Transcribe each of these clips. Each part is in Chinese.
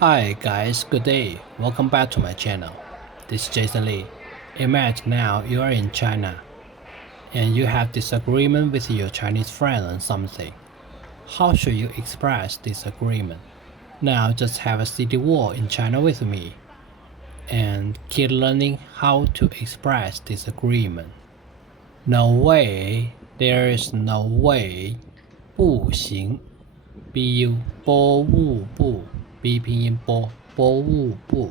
Hi guys, good day. Welcome back to my channel. This is Jason Lee. Imagine now you are in China and you have disagreement with your Chinese friend on something. How should you express disagreement? Now just have a city walk in China with me and keep learning how to express disagreement. No way, there is no way. 不行 ，bu 波物不 ，b 拼音波波物不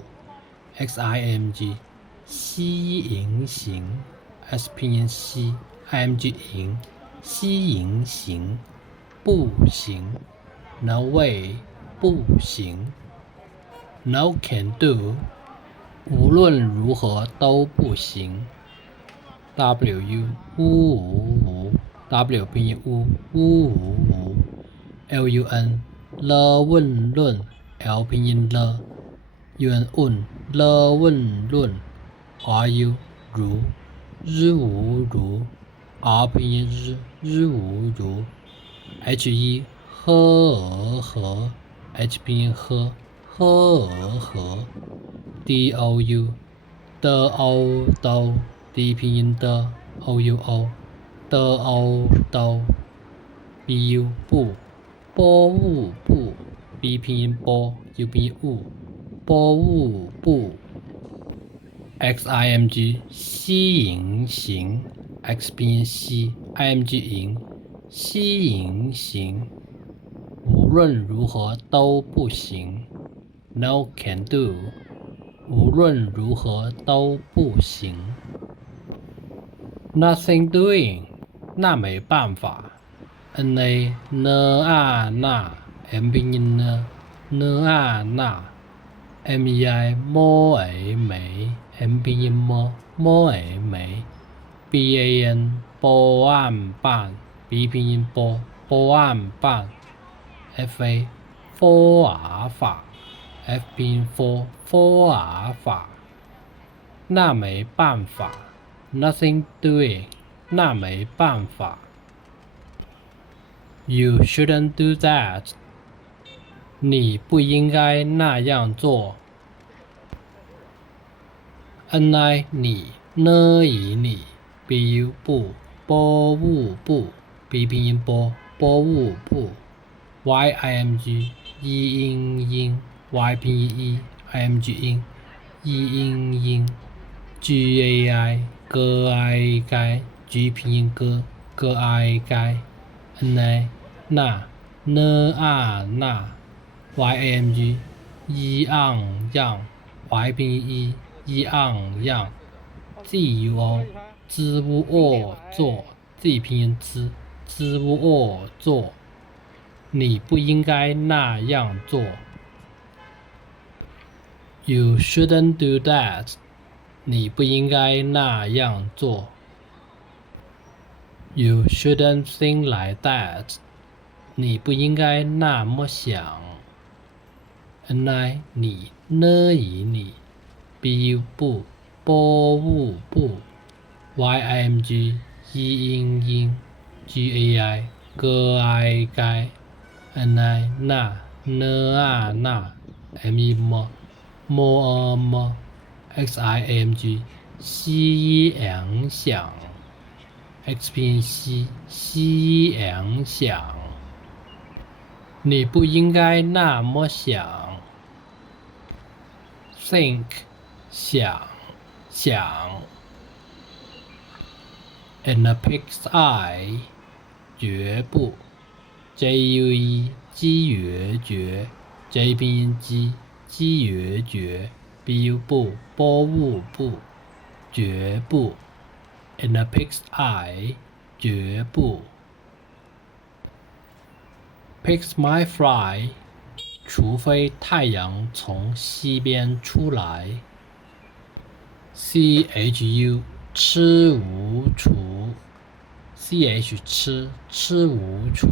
，xing 西营行 ，s 拼音西 ，img 营西营行不行 ，no way 不行 ，no can do 无论如何都不行 ，wu 无 W 拼音呜无 ，lun 了问论 L 拼音了 ，un 问了问论 ，ru 如日无如 ，r 拼音日无如 ，he 和 ，h 拼音和和 ，dou 的 ，d 拼音的 ，ou 的bu 不波物不 b 拼音波 u 拼音物波物不 xing 西营行 x 拼音西 img 营西营行无论如何都不行 no can do 无论如何都不行 nothing doing 那没办法 na 那 m 拼音呢那 mei 没 m 拼音没没 ban 办 b 拼音办 fa 法 f 拼音法那没办法 nothing doing 那没办法 You shouldn't do that 你不应该那样做 ni 你呢以你 bu 不波物不 b 拼音波物不 ying 音 y 拼音 img 音音 gai 哥哀该 g 拼音哥哀该 na 那yamg 样 y 拼音样 zuo 支吾恶做 z 拼音支吾恶做你不应该那样做 You shouldn't do that 你不应该那样做 You shouldn't think like that 你不应该那么想 ni 你呢以你 bu 不波物不 yimg 音 gai 哥哀该 ni 那 me 么 ximg 西洋想 x 拼音西洋想你不应该那么想 think 想 in a pig's eye 绝不 jue 绝 j 拼音绝 bu 不波物不绝不 in a pig's eye 绝不 pigs might fly 除非太阳从西边出来 chu 吃无除 ch 吃无除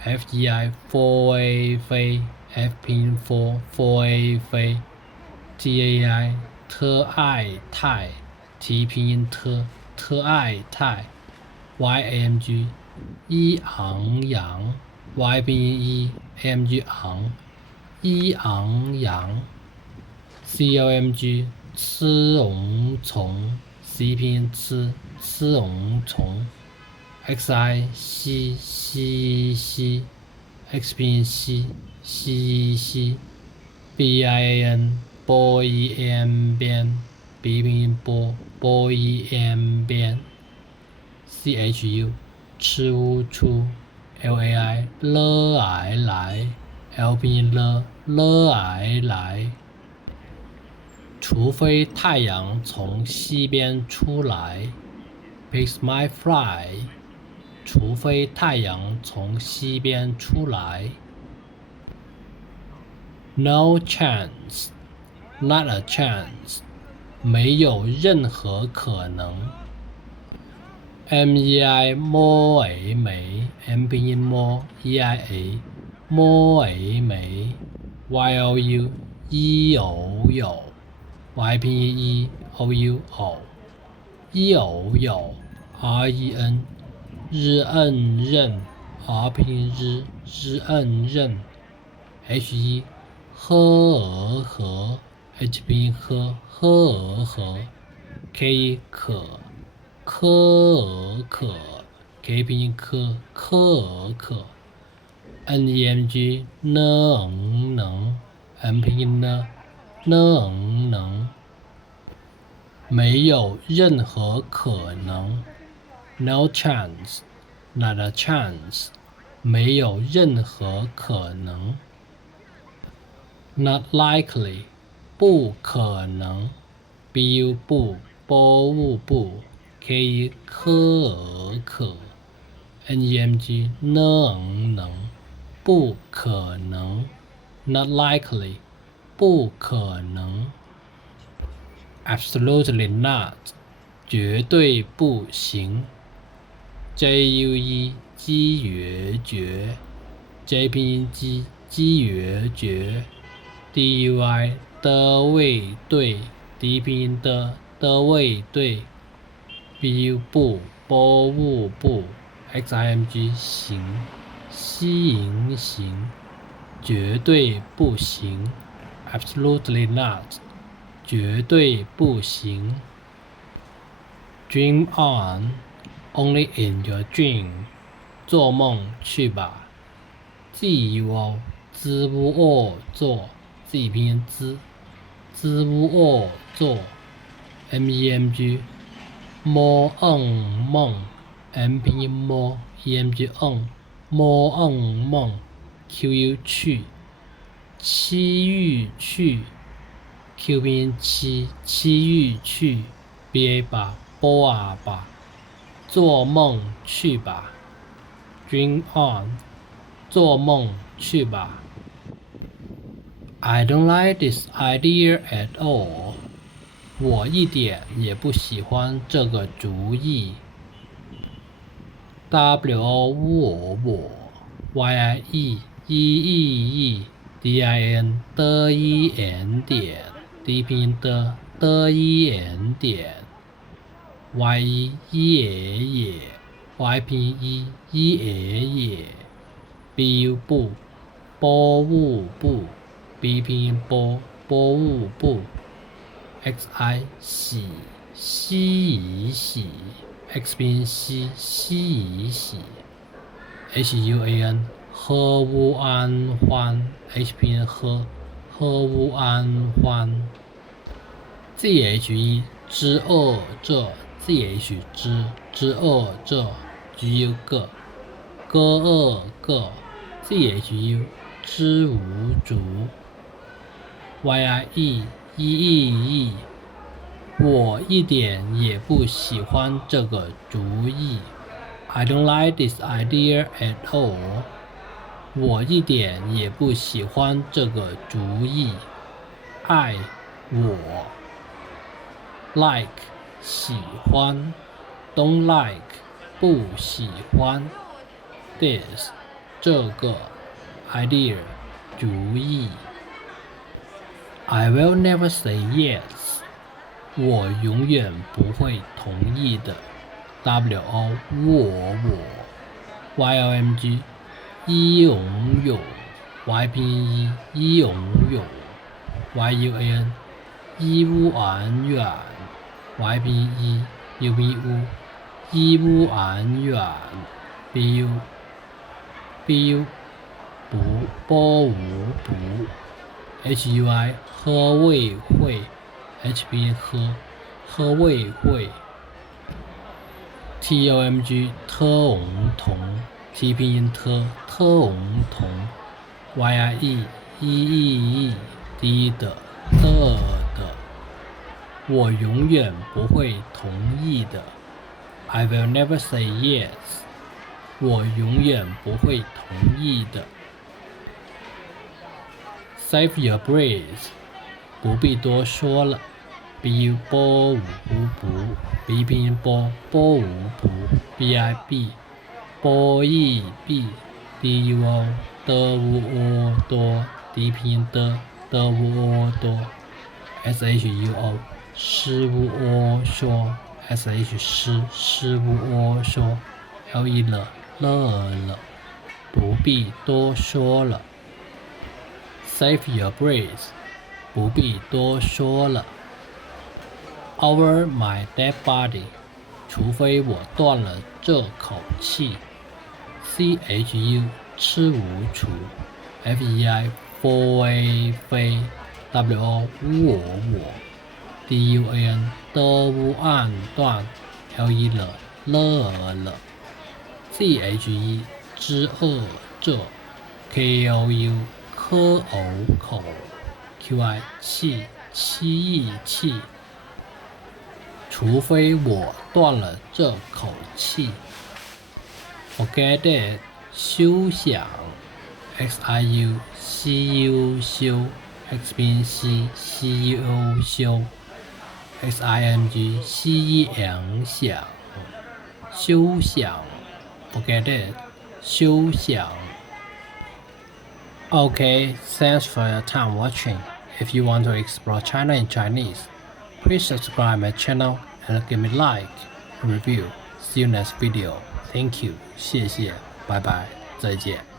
fei 飞 f 拼音 for 飞 tai 特爱太 t 拼音特爱太 yamg 昂扬 y 拼音 amg 昂一昂扬 ，COMG 吃龙虫 ，C 拼音吃龙虫 ，XI 西 ，X 拼音西，BIAN 波 EM 边 ，B 拼音波 EM 边 ，CHU 吃乌出 ，LAI 来 ，L 拼音来，除非太阳从西边出来 ，Pigs my fly， 除非太阳从西边出来。No chance, not a chance， 没有任何可能。MEI 摸没 ，M 拼音摸 EIA 摸没 ，YOU 有 ，Y 拼音 OU有 ，REN 任 ，R 拼音任 ，HE 和 ，H 拼音和 ，KE 可，K 拼音可，NEMG 能 ，M 拼音能，没有任何可能 ，No chance, not a chance， 没有任何可能。Not likely， 不可能 ，BU 不 ，KE 可 ，NEMG 能，不可能 ，Not likely， 不可能。Absolutely not， 绝对不行。JUE 绝 ，J 拼音绝。DUI 的位对 ，D 拼音的位对 ，BU 不，XIMG 行，绝对不行 ，Absolutely not， 绝对不行。Dream on, only in your dream， 做梦去吧。GUO 支吾哦做。自拼音支吾哦做 ，MEMG 摸梦 ，M 拼音摸 ，EMG 梦 ，QU 期欲去 ，Q 拼音期欲去 ，BA 吧做梦去吧 ，Dream on， 做梦去吧。I don't like this idea at all， 我一点也不喜欢这个主意。WO 我 YIE DIN 的一点 D 拼音的一点 YE 也 Y 拼音也 BU 不 B 拼音波不 XI 洗 X 拼音洗 HUAN 喝乌安欢 H 拼音喝乌安欢 ZHE 之二这 ZH 之二这 GU 个ZHU 之无足YIE 我一点也不喜欢这个主意 I don't like this idea at all 我一点也不喜欢这个主意爱我 like 喜欢 don't like 不喜欢 this 这个 idea 主意I will never say yes 我永远不会同意的 WO 我 YLMG 永 Y 拼音一永永 ，YUAN 一乌安远 ，Y 拼音 UBU 一乌安远 ，BU 不波无不 ，HUI 喝未会 ，H 拼音喝未会 ，TOMG 特红同 ，T 拼音特红同 ，YIE 一低的我永远不会同意的 ，I will never say yes， 我永远不会同意的。Save your breath， 不必多说了。BU 波无不 ，B 拼音波无不 ，BIP 波亦必 ，DUO 的无哦多 ，D 拼音的无哦多 ，SHUO 诗无哦说 ，SH 诗无哦说 ，LE 了不必多说了。Save your breath， 不必多说了。Over my dead body， 除非我断了这口气。CHU 吃无除 ，FEI 非 WO 我 DUAN 的无暗断 LE 了 CHE 之这 KOU 科口 QI 气除非我断了这口气。Forget it 休想 XIU 修 X 拼西 CU 修 XING 西洋想休想 Forget it 休想。Okay, thanks for your time watching. If you want to explore China in Chinese, please subscribe my channel and give me like and review. See you next video. Thank you. 谢谢，拜拜，再见。